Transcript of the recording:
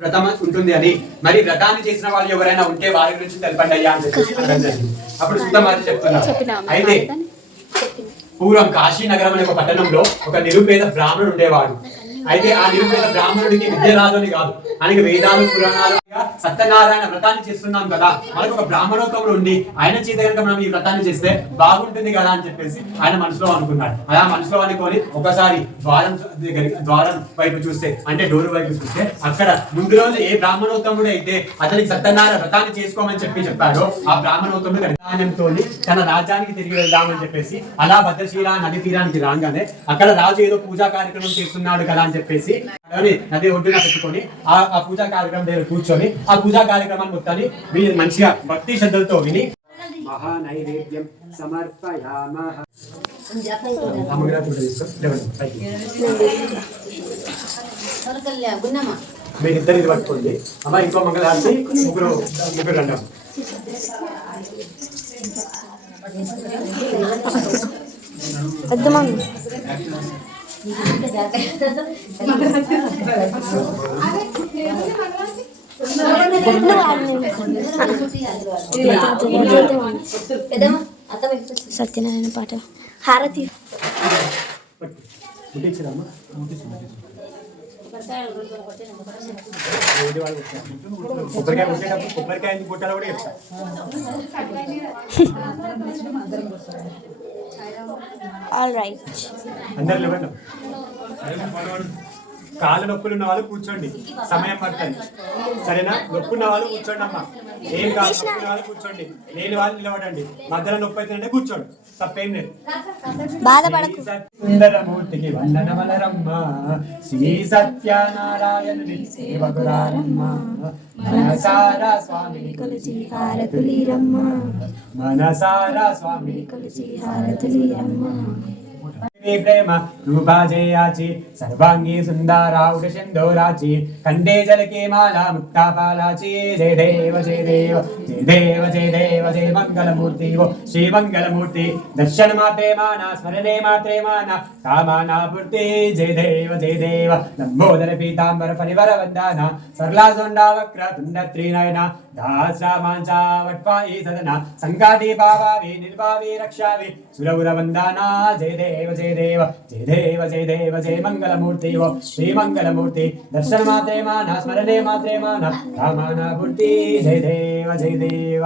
వ్రతం ఉంటుంది అని, మరి వ్రతాన్ని చేసిన వాళ్ళు ఎవరైనా ఉంటే వారి గురించి తెలపండి అయ్యా అని చెప్పేసి అనడం జరిగింది. అప్పుడు సుత్తమాత చెప్తున్నారు, అయితే పూర్వం కాశీ నగరం అనే ఒక పట్టణంలో ఒక నిరుపేద బ్రాహ్మణుడు ఉండేవాడు. అయితే ఆ నిరుపేద బ్రాహ్మణుడికి విద్య రాదు అని కాదు, ఆయనకి వేదాలు పురాణాలు సత్యనారాయణ వ్రతాన్ని చేస్తున్నాం కదా, మనకు ఒక బ్రాహ్మణోత్తముడు ఉండి ఆయన చేత కనుక మనం ఈ వ్రతాన్ని చేస్తే బాగుంటుంది కదా అని చెప్పేసి ఆయన మనసులో అనుకున్నాడు. అలా మనసులో అనుకొని ఒకసారి ద్వారం వైపు చూస్తే, అంటే డోరు వైపు చూస్తే, అక్కడ ముందు రోజు ఏ బ్రాహ్మణోత్తముడు అయితే అతనికి సత్యనారాయణ వ్రతాన్ని చేసుకోమని చెప్పాడో ఆ బ్రాహ్మణోత్తముడు జ్ఞానంతో తన రాజ్యానికి తిరిగి వెళ్దామని చెప్పేసి అలా భద్రశీల నది తీరానికి రాగానే అక్కడ రాజు ఏదో పూజా కార్యక్రమం చేస్తున్నాడు కదా అని చెప్పేసి నది ఒడ్డున పెట్టుకొని ఆ పూజా కార్యక్రమం దగ్గర కూర్చొని ఆ పూజా కార్యక్రమాన్ని మొత్తాన్ని మీరు మంచిగా భక్తి శ్రద్ధలతో విని మహా నైవేద్యం సమర్పయామః. మీరిద్దరు ఇది పట్టుకోండి అమ్మ, ఇంకో మంగళహారతి ముగ్గురు రండి. సత్యనారాయణ పాట హారతి కొబ్బరికాయ కొట్టాలో కూడా చెప్తా. ఆల్ రైట్, అందరు లేవండి. కాళ్ళ నొప్పులు ఉన్న వాళ్ళు కూర్చోండి, సమయం పడుతుంది సరేనా. నొప్పి ఉన్న వాళ్ళు కూర్చోండి అమ్మా, ఏం కాదు. నొప్పి ఉన్న వాళ్ళు కూర్చోండి, లేని వాళ్ళు నిలబడండి. మధ్యలో నొప్పి అయితే కూర్చోండి, తప్పేం లేదు. సుందరమూర్తికి వందనమలరమ్మ, శ్రీ సత్యనారాయణుని సేవకురారమ్మ, మనసారా స్వామిని కొలిచి హారతులీరమ్మ, మనసారా స్వామిని కొలిచి హారతులీరమ్మ. ప్రేమ రూపాజయాచి సర్వాంగీ సుందరావుడ చందోరాచి కండే జలకే మాలా ముక్తాపాలాచి. జయ దేవ జయ దేవ జయ దేవ జయ దేవ జయ మంగళమూర్తి ఓ శ్రీ మంగళమూర్తి. దర్శన మాత్రే మాన స్మరణే మాత్రే మాన కామానా పూర్తి. జయ దేవ జయ దేవ లంబోదర పీతాంబర పరివర వందన సర్లాసొండా వక్ర తుండ త్రినయన దాస్రామాంచా వట్వాయి సదన సంగాటి పావావి నిర్వావి రక్షావి సురవుర వందన. జయ దేవ జయ దేవ జయ దేవ జయ దేవ జయ మంగళమూర్తి ఓ శ్రీ మంగళమూర్తి. దర్శన మాత్రే మాన స్మరణే మాత్రే మాన కామానా పూర్తి. జయ దేవ జయ దేవ.